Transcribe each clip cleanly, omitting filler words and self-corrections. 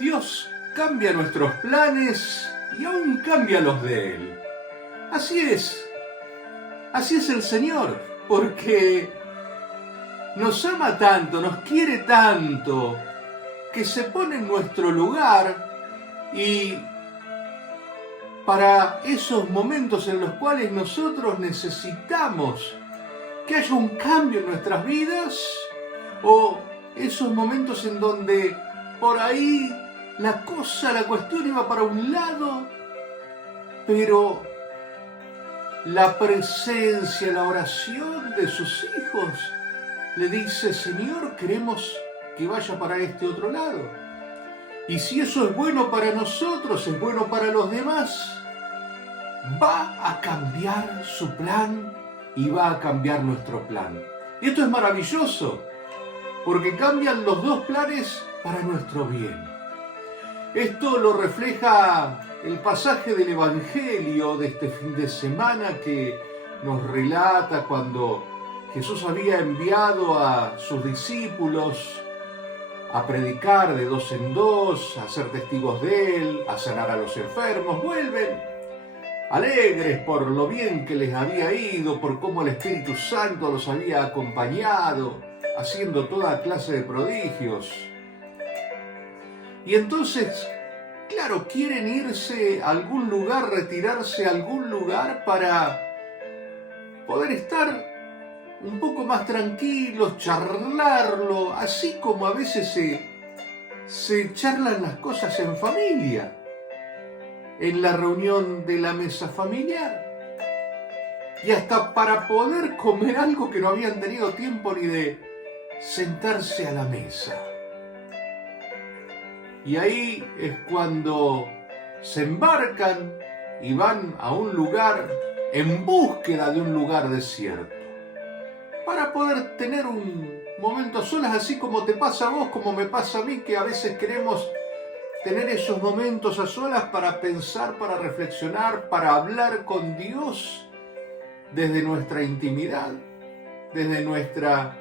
Dios cambia nuestros planes y aún cambia los de Él. Así es el Señor, porque nos ama tanto, nos quiere tanto, que se pone en nuestro lugar y para esos momentos en los cuales nosotros necesitamos que haya un cambio en nuestras vidas, o esos momentos en donde por ahí la cuestión iba para un lado, pero la presencia, la oración de sus hijos le dice: Señor, queremos que vaya para este otro lado. Y si eso es bueno para nosotros, es bueno para los demás, va a cambiar su plan y va a cambiar nuestro plan. Y esto es maravilloso, porque cambian los dos planes para nuestro bien. Esto lo refleja el pasaje del Evangelio de este fin de semana, que nos relata cuando Jesús había enviado a sus discípulos a predicar de dos en dos, a ser testigos de Él, a sanar a los enfermos. Vuelven alegres por lo bien que les había ido, por cómo el Espíritu Santo los había acompañado, haciendo toda clase de prodigios. Y entonces, claro, quieren irse a algún lugar, retirarse a algún lugar para poder estar un poco más tranquilos, charlarlo, así como a veces se charlan las cosas en familia, en la reunión de la mesa familiar. Y hasta para poder comer algo que no habían tenido tiempo ni de sentarse a la mesa. Y ahí es cuando se embarcan y van a un lugar en búsqueda de un lugar desierto, para poder tener un momento a solas, así como te pasa a vos, como me pasa a mí, que a veces queremos tener esos momentos a solas para pensar, para reflexionar, para hablar con Dios desde nuestra intimidad, desde nuestra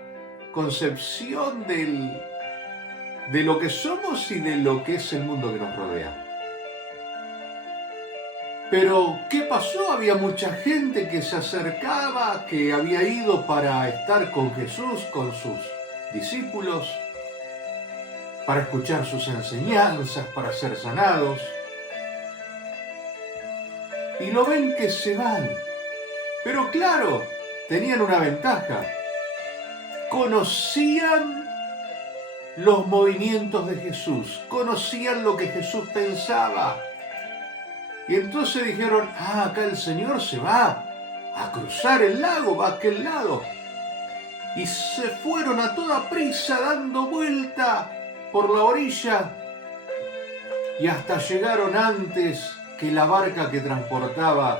concepción de lo que somos y de lo que es el mundo que nos rodea. Pero, ¿qué pasó? Había mucha gente que se acercaba, que había ido para estar con Jesús, con sus discípulos, para escuchar sus enseñanzas, para ser sanados. Y lo ven que se van. Pero claro, tenían una ventaja. Conocían los movimientos de Jesús, conocían lo que Jesús pensaba. Y entonces dijeron: acá el Señor se va a cruzar el lago, va a aquel lado. Y se fueron a toda prisa dando vuelta por la orilla y hasta llegaron antes que la barca que transportaba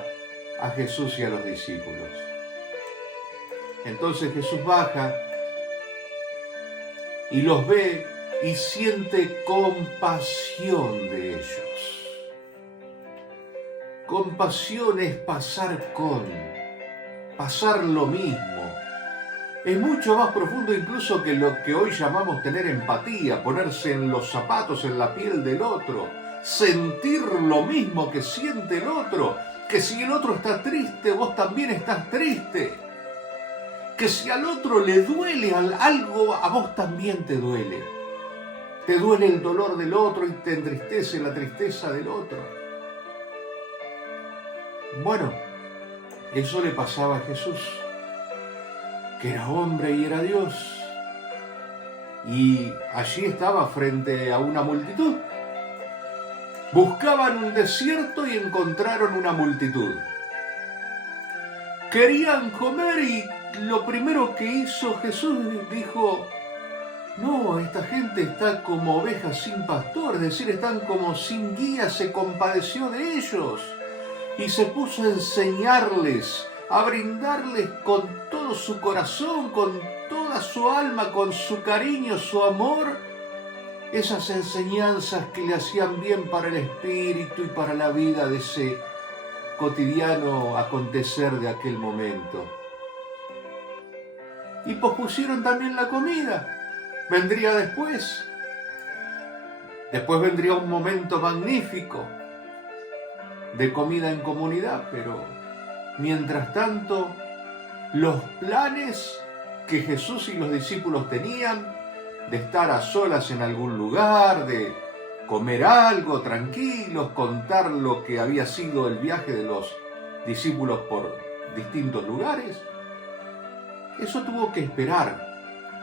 a Jesús y a los discípulos. Entonces Jesús baja y los ve y siente compasión de ellos. Compasión es pasar lo mismo. Es mucho más profundo incluso que lo que hoy llamamos tener empatía, ponerse en los zapatos, en la piel del otro, sentir lo mismo que siente el otro, que si el otro está triste, vos también estás triste, que si al otro le duele algo, a vos también te duele el dolor del otro y te entristece la tristeza del otro. Bueno, eso le pasaba a Jesús, que era hombre y era Dios. Y allí estaba frente a una multitud. Buscaban un desierto y encontraron una multitud. Querían comer y lo primero que hizo Jesús dijo: no, esta gente está como ovejas sin pastor, es decir, están como sin guía. Se compadeció de ellos y se puso a enseñarles, a brindarles con todo su corazón, con toda su alma, con su cariño, su amor, esas enseñanzas que le hacían bien para el espíritu y para la vida de ese cotidiano acontecer de aquel momento. Y pospusieron también la comida, vendría después. Después vendría un momento magnífico de comida en comunidad, pero mientras tanto, los planes que Jesús y los discípulos tenían de estar a solas en algún lugar, de comer algo tranquilos, contar lo que había sido el viaje de los discípulos por distintos lugares, eso tuvo que esperar.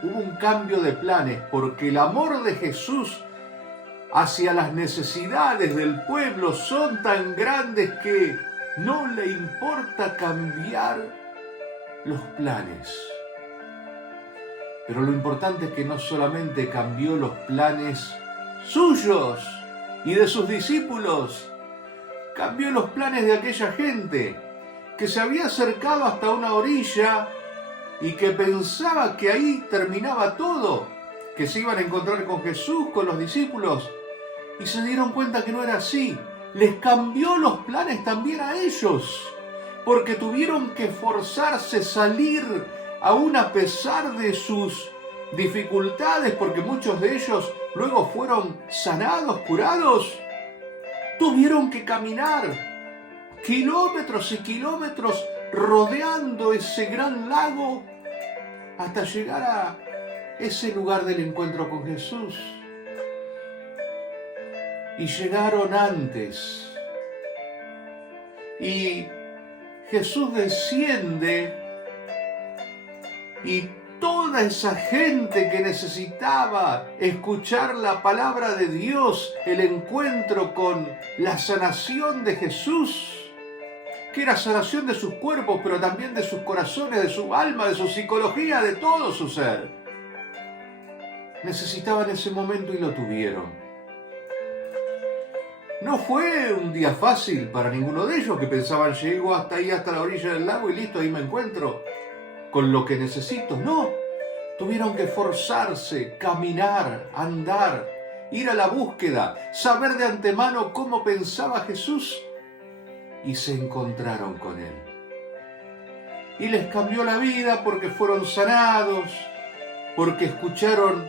Hubo un cambio de planes porque el amor de Jesús hacia las necesidades del pueblo son tan grandes que no le importa cambiar los planes. Pero lo importante es que no solamente cambió los planes suyos y de sus discípulos, cambió los planes de aquella gente que se había acercado hasta una orilla y que pensaba que ahí terminaba todo, que se iban a encontrar con Jesús, con los discípulos, y se dieron cuenta que no era así. Les cambió los planes también a ellos, porque tuvieron que forzarse a salir aún a pesar de sus dificultades, porque muchos de ellos luego fueron sanados, curados. Tuvieron que caminar kilómetros y kilómetros rodeando ese gran lago hasta llegar a ese lugar del encuentro con Jesús. Y llegaron antes. Y Jesús desciende y toda esa gente que necesitaba escuchar la palabra de Dios, el encuentro con la sanación de Jesús, que era sanación de sus cuerpos, pero también de sus corazones, de su alma, de su psicología, de todo su ser, necesitaban ese momento y lo tuvieron. No fue un día fácil para ninguno de ellos, que pensaban, llego hasta ahí, hasta la orilla del lago y listo, ahí me encuentro con lo que necesito. No, tuvieron que forzarse, caminar, andar, ir a la búsqueda, saber de antemano cómo pensaba Jesús, y se encontraron con Él. Y les cambió la vida porque fueron sanados, porque escucharon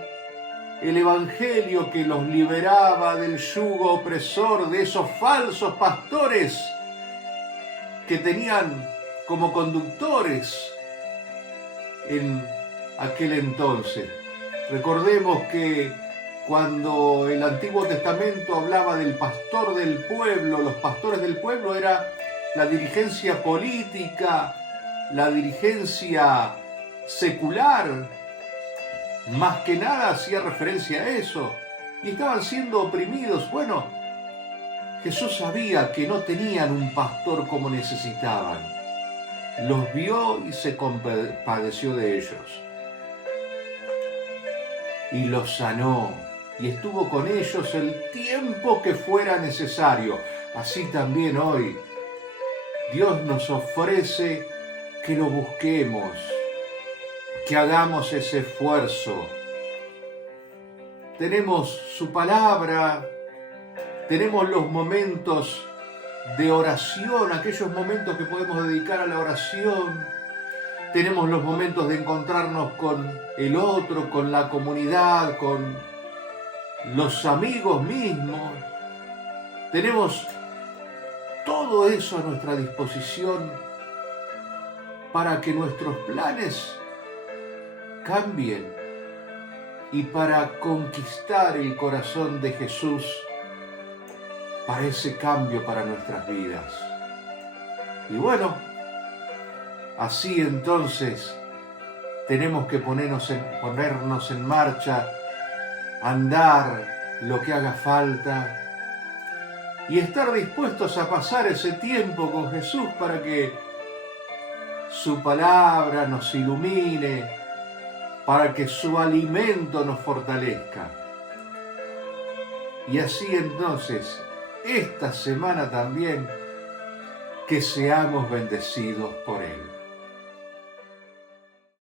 el Evangelio que los liberaba del yugo opresor de esos falsos pastores que tenían como conductores en aquel entonces. Recordemos que cuando el Antiguo Testamento hablaba del pastor del pueblo, los pastores del pueblo era la dirigencia política, la dirigencia secular. Más que nada hacía referencia a eso. Y estaban siendo oprimidos. Bueno, Jesús sabía que no tenían un pastor como necesitaban. Los vio y se compadeció de ellos. Y los sanó. Y estuvo con ellos el tiempo que fuera necesario. Así también hoy Dios nos ofrece que lo busquemos, que hagamos ese esfuerzo. Tenemos su palabra, tenemos los momentos de oración, aquellos momentos que podemos dedicar a la oración. Tenemos los momentos de encontrarnos con el otro, con la comunidad, con los amigos mismos. Tenemos todo eso a nuestra disposición para que nuestros planes cambien y para conquistar el corazón de Jesús para ese cambio para nuestras vidas. Y bueno, así entonces tenemos que ponernos en marcha, andar lo que haga falta y estar dispuestos a pasar ese tiempo con Jesús para que su palabra nos ilumine, para que su alimento nos fortalezca. Y así entonces, esta semana también, que seamos bendecidos por Él.